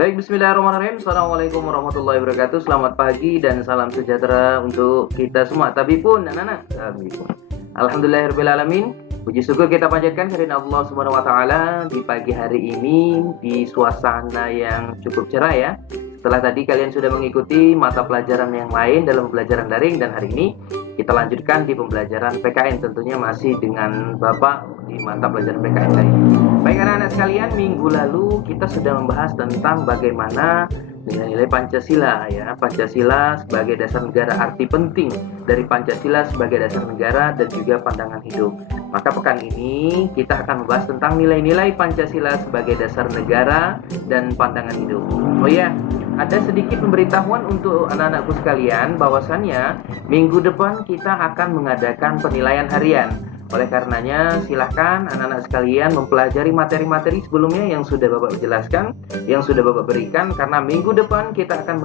Baik, bismillahirrahmanirrahim. Assalamualaikum warahmatullahi wabarakatuh. Selamat pagi dan salam sejahtera untuk kita semua. Tapi pun, anak-anak, alhamdulillahirrahmanirrahim. Puji syukur kita panjatkan kehadirat Allah Subhanahu wa taala di pagi hari ini di suasana yang cukup cerah ya. Setelah tadi kalian sudah mengikuti mata pelajaran yang lain dalam pembelajaran daring, dan hari ini kita lanjutkan di pembelajaran PKN, tentunya masih dengan Bapak di mata pelajaran PKN lain. Baik anak-anak sekalian, minggu lalu kita sudah membahas tentang bagaimana nilai-nilai Pancasila ya. Pancasila sebagai dasar negara, arti penting dari Pancasila sebagai dasar negara, dan juga pandangan hidup. Maka pekan ini kita akan membahas tentang nilai-nilai Pancasila sebagai dasar negara dan pandangan hidup. Oh ya, ada sedikit pemberitahuan untuk anak-anakku sekalian bahwasannya minggu depan kita akan mengadakan penilaian harian. Oleh karenanya, silahkan anak-anak sekalian mempelajari materi-materi sebelumnya yang sudah Bapak jelaskan, yang sudah Bapak berikan, karena minggu depan kita akan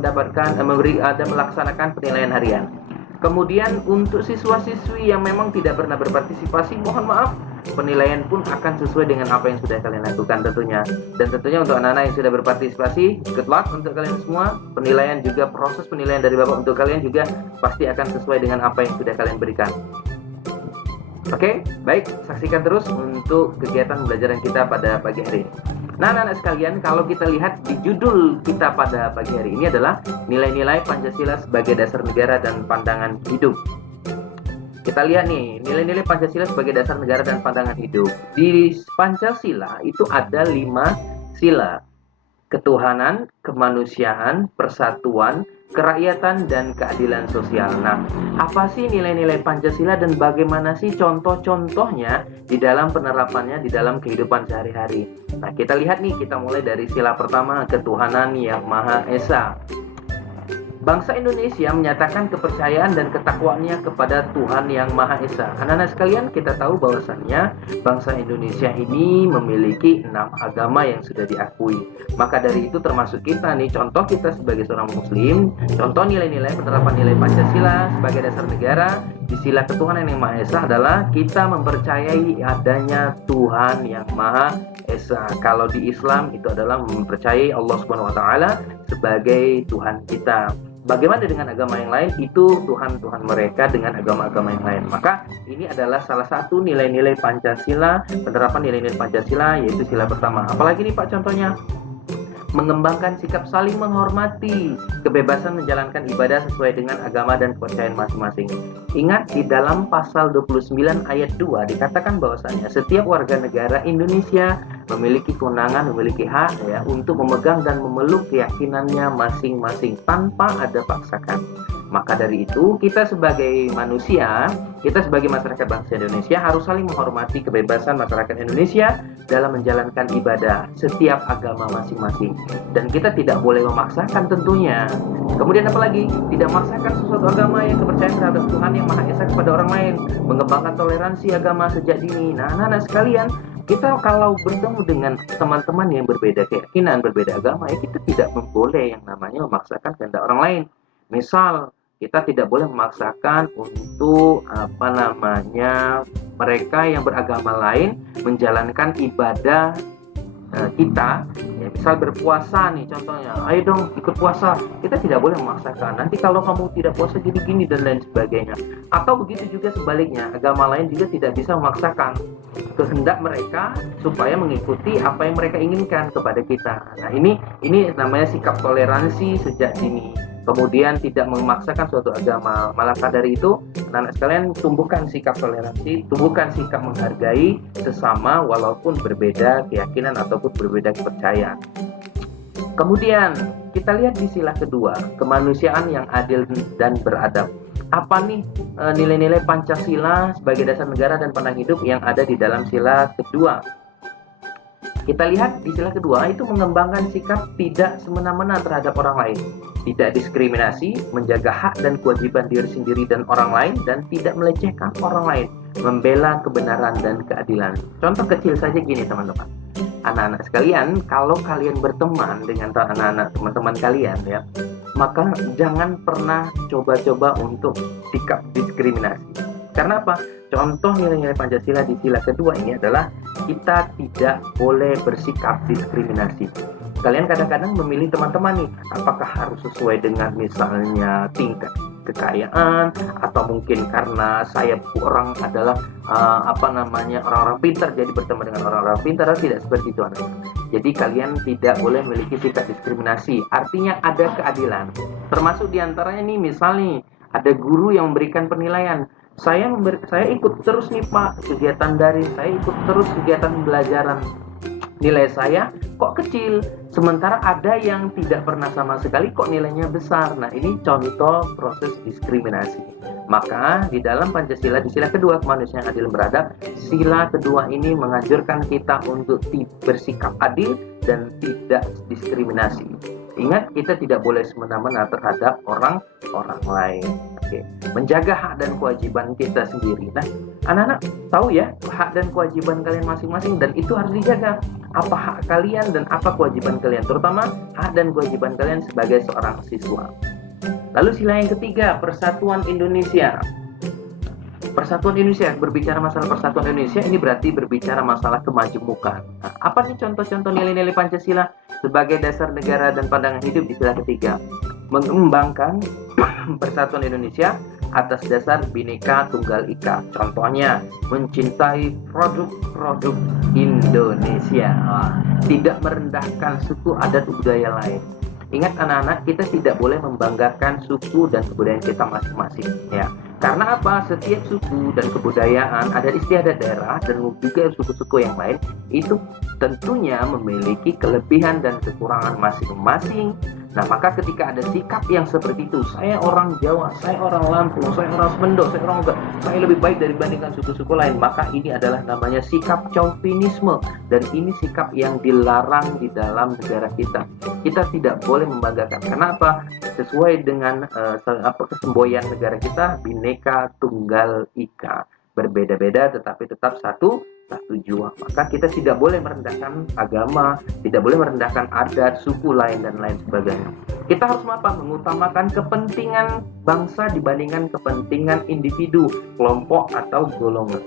melaksanakan penilaian harian. Kemudian untuk siswa-siswi yang memang tidak pernah berpartisipasi, mohon maaf, penilaian pun akan sesuai dengan apa yang sudah kalian lakukan tentunya. Dan tentunya untuk anak-anak yang sudah berpartisipasi, good luck untuk kalian semua. Penilaian juga, proses penilaian dari Bapak untuk kalian juga pasti akan sesuai dengan apa yang sudah kalian berikan. Oke, baik, saksikan terus untuk kegiatan pembelajaran kita pada pagi hari ini. Nah, anak-anak sekalian, kalau kita lihat di judul kita pada pagi hari ini adalah nilai-nilai Pancasila sebagai dasar negara dan pandangan hidup. Kita lihat nih, nilai-nilai Pancasila sebagai dasar negara dan pandangan hidup. Di Pancasila itu ada 5 sila: ketuhanan, kemanusiaan, persatuan, kerakyatan, dan keadilan sosial. Nah, apa sih nilai-nilai Pancasila dan bagaimana sih contoh-contohnya di dalam penerapannya di dalam kehidupan sehari-hari? Nah, kita lihat nih, kita mulai dari sila pertama, ketuhanan yang Maha Esa. Bangsa Indonesia menyatakan kepercayaan dan ketakwaannya kepada Tuhan yang Maha Esa. Anak-anak sekalian, kita tahu bahwasannya bangsa Indonesia ini memiliki 6 agama yang sudah diakui. Maka dari itu termasuk kita nih, contoh kita sebagai seorang muslim, contoh nilai-nilai penerapan nilai Pancasila sebagai dasar negara di sila ketuhanan yang Maha Esa adalah kita mempercayai adanya Tuhan yang Maha Esa. Kalau di Islam itu adalah mempercayai Allah Subhanahu wa taala sebagai Tuhan kita. Bagaimana dengan agama yang lain? Itu Tuhan-Tuhan mereka dengan agama-agama yang lain. Maka ini adalah salah satu nilai-nilai Pancasila, penerapan nilai-nilai Pancasila, yaitu sila pertama. Apalagi nih Pak contohnya? Mengembangkan sikap saling menghormati, kebebasan menjalankan ibadah sesuai dengan agama dan kepercayaan masing-masing. Ingat, di dalam pasal 29 ayat 2 dikatakan bahwasanya setiap warga negara Indonesia memiliki kewenangan, memiliki hak ya untuk memegang dan memeluk keyakinannya masing-masing tanpa ada paksaan. Maka dari itu, kita sebagai manusia, kita sebagai masyarakat bangsa Indonesia harus saling menghormati kebebasan masyarakat Indonesia dalam menjalankan ibadah setiap agama masing-masing. Dan kita tidak boleh memaksakan tentunya. Kemudian apalagi? Tidak memaksakan sesuatu agama yang kepercayaan terhadap Tuhan yang Maha Esa kepada orang lain. Mengembangkan toleransi agama sejak dini. Nah, anak-anak sekalian, kita kalau bertemu dengan teman-teman yang berbeda keyakinan, berbeda agama, ya kita tidak boleh yang namanya memaksakan kehendak orang lain. Misal, kita tidak boleh memaksakan untuk mereka yang beragama lain menjalankan ibadah kita, ya, misal berpuasa nih contohnya, ayo dong ikut puasa, kita tidak boleh memaksakan, nanti kalau kamu tidak puasa gini-gini dan lain sebagainya. Atau begitu juga sebaliknya, agama lain juga tidak bisa memaksakan kehendak mereka supaya mengikuti apa yang mereka inginkan kepada kita. Nah, ini namanya sikap toleransi sejak dini. Kemudian tidak memaksakan suatu agama. Maka dari itu, anak-anak sekalian, tumbuhkan sikap toleransi, tumbuhkan sikap menghargai sesama walaupun berbeda keyakinan ataupun berbeda kepercayaan. Kemudian kita lihat di sila kedua, kemanusiaan yang adil dan beradab. Apa nih nilai-nilai Pancasila sebagai dasar negara dan pandang hidup yang ada di dalam sila kedua? Kita lihat di sila kedua itu mengembangkan sikap tidak semena-mena terhadap orang lain, tidak diskriminasi, menjaga hak dan kewajiban diri sendiri dan orang lain, dan tidak melecehkan orang lain, membela kebenaran dan keadilan. Contoh kecil saja gini teman-teman. Anak-anak sekalian, kalau kalian berteman dengan anak-anak teman-teman kalian ya, maka jangan pernah coba-coba untuk sikap diskriminasi. Karena apa? Contoh nilai-nilai Pancasila di sila kedua ini adalah kita tidak boleh bersikap diskriminasi. kalian kadang-kadang memilih teman-teman nih, apakah harus sesuai dengan misalnya tingkat kekayaan, atau mungkin karena saya orang adalah orang-orang pintar jadi berteman dengan orang-orang pintar. Tidak seperti itu anak. Jadi kalian tidak boleh memiliki sikap diskriminasi, artinya ada keadilan. Termasuk diantaranya nih, misal nih ada guru yang memberikan penilaian, saya ikut terus nih Pak kegiatan daring, saya ikut terus kegiatan pembelajaran, nilai saya kok kecil, sementara ada yang tidak pernah sama sekali kok nilainya besar. Nah, ini contoh proses diskriminasi. Maka di dalam Pancasila, di sila kedua kemanusiaan adil beradab, sila kedua ini menganjurkan kita untuk bersikap adil dan tidak diskriminasi. Ingat, kita tidak boleh semena-mena terhadap orang lain. Oke. Menjaga hak dan kewajiban kita sendiri. Nah, anak-anak tahu ya hak dan kewajiban kalian masing-masing, dan itu harus dijaga. Apa hak kalian dan apa kewajiban kalian, terutama hak dan kewajiban kalian sebagai seorang siswa. Lalu sila yang ketiga, Persatuan Indonesia. Persatuan Indonesia, berbicara masalah Persatuan Indonesia ini berarti berbicara masalah kemajemukan. Nah, apa nih contoh-contoh nilai-nilai Pancasila sebagai dasar negara dan pandangan hidup di sila ketiga? Mengembangkan Persatuan Indonesia atas dasar Bhinneka Tunggal Ika. Contohnya, mencintai produk-produk Indonesia. Tidak merendahkan suku, adat, budaya lain. Ingat anak-anak, kita tidak boleh membanggakan suku dan kebudayaan kita masing-masing, ya. Karena apa? Setiap suku dan kebudayaan ada istiadat daerah dan juga suku-suku yang lain itu tentunya memiliki kelebihan dan kekurangan masing-masing. Nah, maka ketika ada sikap yang seperti itu, saya orang Jawa, saya orang Lampung, saya orang Sendo, saya lebih baik dibandingkan suku-suku lain, maka ini adalah namanya sikap chauvinisme, dan ini sikap yang dilarang di dalam negara kita. Kita tidak boleh membanggakan. Kenapa? Sesuai dengan kesemboyan negara kita, Bhinneka Tunggal Ika. Berbeda-beda tetapi tetap satu jua. Maka kita tidak boleh merendahkan agama, tidak boleh merendahkan adat, suku lain dan lain sebagainya. Kita harus mengutamakan kepentingan bangsa dibandingkan kepentingan individu, kelompok atau golongan.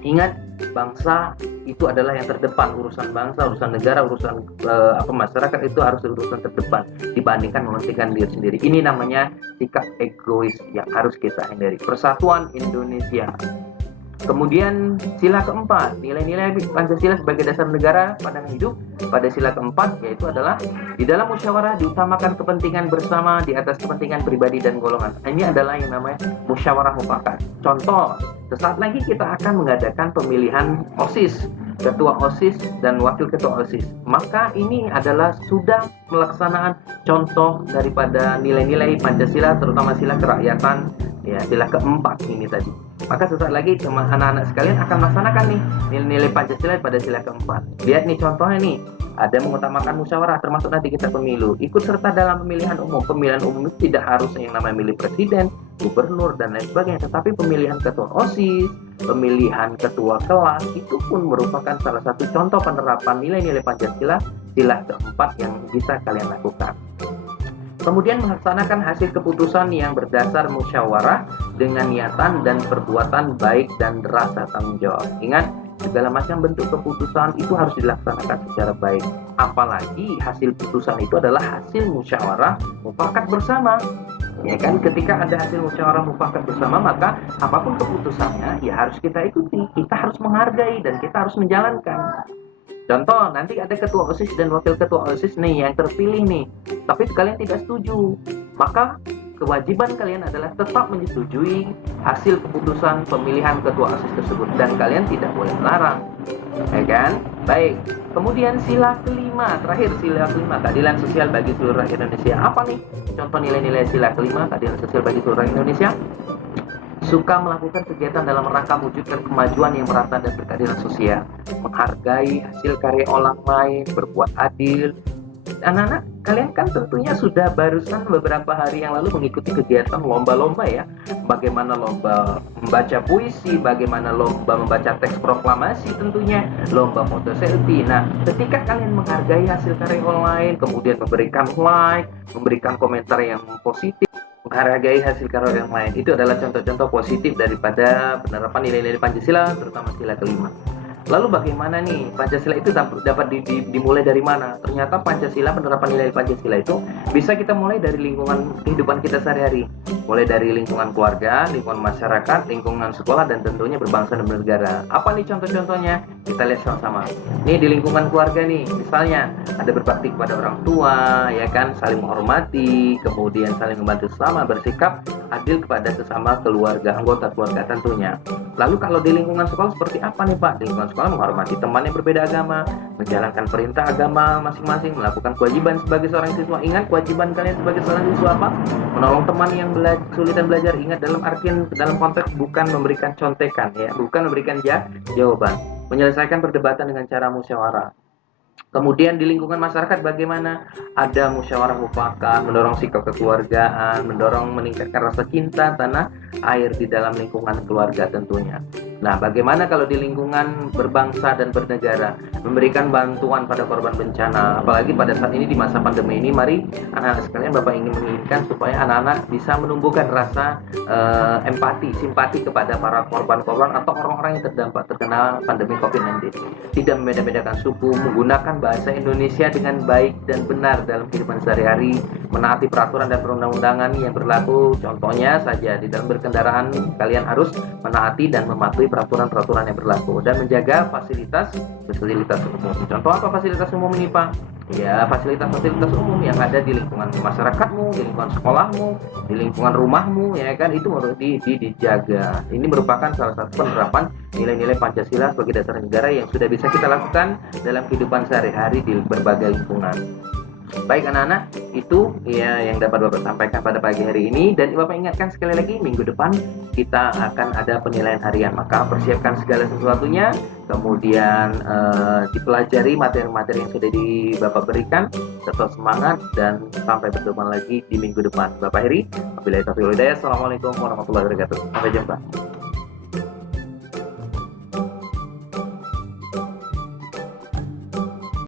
Ingat, bangsa itu adalah yang terdepan. Urusan bangsa, urusan negara, urusan masyarakat itu harus urusan terdepan dibandingkan mementingkan diri sendiri. Ini namanya sikap egois yang harus kita hindari. Persatuan Indonesia. Kemudian sila keempat, nilai-nilai Pancasila sebagai dasar negara pandangan hidup. Pada sila keempat yaitu adalah di dalam musyawarah diutamakan kepentingan bersama di atas kepentingan pribadi dan golongan. Ini adalah yang namanya musyawarah mufakat. Contoh, sesaat lagi kita akan mengadakan pemilihan OSIS, ketua OSIS dan wakil ketua OSIS. Maka ini adalah sudah melaksanaan contoh daripada nilai-nilai Pancasila, terutama sila kerakyatan, ya, sila keempat ini tadi. Maka sesaat lagi teman anak-anak sekalian akan melaksanakan nih nilai-nilai Pancasila pada sila keempat. Lihat nih contohnya nih, ada mengutamakan musyawarah, termasuk nanti kita pemilu, ikut serta dalam pemilihan umum. Pemilihan umum itu tidak harus yang namanya milih presiden, gubernur dan lain sebagainya, tetapi pemilihan ketua OSIS, pemilihan ketua kelas itu pun merupakan salah satu contoh penerapan nilai-nilai Pancasila sila keempat yang bisa kalian lakukan. Kemudian melaksanakan hasil keputusan yang berdasar musyawarah dengan niatan dan perbuatan baik dan rasa tanggung jawab. Ingat, segala macam bentuk keputusan itu harus dilaksanakan secara baik. Apalagi hasil putusan itu adalah hasil musyawarah mufakat bersama. Ya kan, ketika ada hasil musyawarah mufakat bersama, maka apapun keputusannya ya harus kita ikuti, kita harus menghargai dan kita harus menjalankan. Contoh, nanti ada ketua OSIS dan wakil ketua OSIS nih yang terpilih nih, tapi kalian tidak setuju, maka kewajiban kalian adalah tetap menyetujui hasil keputusan pemilihan ketua OSIS tersebut dan kalian tidak boleh melarang, ya kan? Baik. Kemudian sila kelima, terakhir sila kelima, keadilan sosial bagi seluruh rakyat Indonesia. Apa nih contoh nilai-nilai sila kelima, keadilan sosial bagi seluruh rakyat Indonesia? Suka melakukan kegiatan dalam rangka mewujudkan kemajuan yang merata dan berkeadilan sosial, menghargai hasil karya orang lain, berbuat adil. Anak-anak, kalian kan tentunya sudah barusan beberapa hari yang lalu mengikuti kegiatan lomba-lomba ya. Bagaimana lomba membaca puisi, bagaimana lomba membaca teks proklamasi tentunya, lomba foto selfie. Nah, ketika kalian menghargai hasil karya orang lain, kemudian memberikan like, memberikan komentar yang positif, menghargai hasil karya yang lain, itu adalah contoh-contoh positif daripada penerapan nilai-nilai Pancasila, terutama sila kelima. Lalu bagaimana nih Pancasila itu dapat dimulai dari mana? Ternyata Pancasila, penerapan nilai Pancasila itu bisa kita mulai dari lingkungan kehidupan kita sehari-hari. Mulai dari lingkungan keluarga, lingkungan masyarakat, lingkungan sekolah, dan tentunya berbangsa dan bernegara. Apa nih contoh-contohnya? Kita lihat sama-sama. Nih di lingkungan keluarga nih, misalnya ada berbakti kepada orang tua, ya kan, saling menghormati, kemudian saling membantu sesama, bersikap adil kepada sesama keluarga, anggota keluarga tentunya. Lalu kalau di lingkungan sekolah seperti apa nih Pak? Di lingkungan sekolah menghormati teman yang berbeda agama, menjalankan perintah agama masing-masing, melakukan kewajiban sebagai seorang siswa. Ingat kewajiban kalian sebagai seorang siswa apa? Menolong teman yang kesulitan belajar. Ingat dalam konteks bukan memberikan contekan ya, bukan memberikan jawaban. Menyelesaikan perdebatan dengan cara musyawarah. Kemudian di lingkungan masyarakat bagaimana? Ada musyawarah mufakat, mendorong sikap kekeluargaan, mendorong meningkatkan rasa cinta tanah air di dalam lingkungan keluarga tentunya. Nah, bagaimana kalau di lingkungan berbangsa dan bernegara? Memberikan bantuan pada korban bencana, apalagi pada saat ini di masa pandemi ini. Mari anak-anak sekalian, Bapak ingin menginginkan supaya anak-anak bisa menumbuhkan rasa empati, simpati kepada para korban-korban atau orang-orang yang terkena pandemi COVID-19. Tidak membeda-bedakan suku, menggunakan bahasa Indonesia dengan baik dan benar dalam kehidupan sehari-hari, menaati peraturan dan perundang-undangan yang berlaku. Contohnya saja di dalam berkendaraan kalian harus menaati dan mematuhi peraturan-peraturan yang berlaku dan menjaga fasilitas umum. Contoh apa fasilitas umum ini Pak? Ya, fasilitas umum yang ada di lingkungan masyarakatmu, di lingkungan sekolahmu, di lingkungan rumahmu, ya kan, itu harus dijaga. Ini merupakan salah satu penerapan nilai-nilai Pancasila sebagai dasar negara yang sudah bisa kita lakukan dalam kehidupan sehari-hari di berbagai lingkungan. Baik anak-anak, itu ya yang dapat Bapak sampaikan pada pagi hari ini. Dan Bapak ingatkan sekali lagi, minggu depan kita akan ada penilaian harian. Maka persiapkan segala sesuatunya, kemudian dipelajari materi-materi yang sudah Bapak berikan, tetap semangat, dan sampai bertemu lagi di minggu depan. Bapak Heri, wabillahi taufiq wal hidayah. Assalamualaikum warahmatullahi wabarakatuh. Sampai jumpa.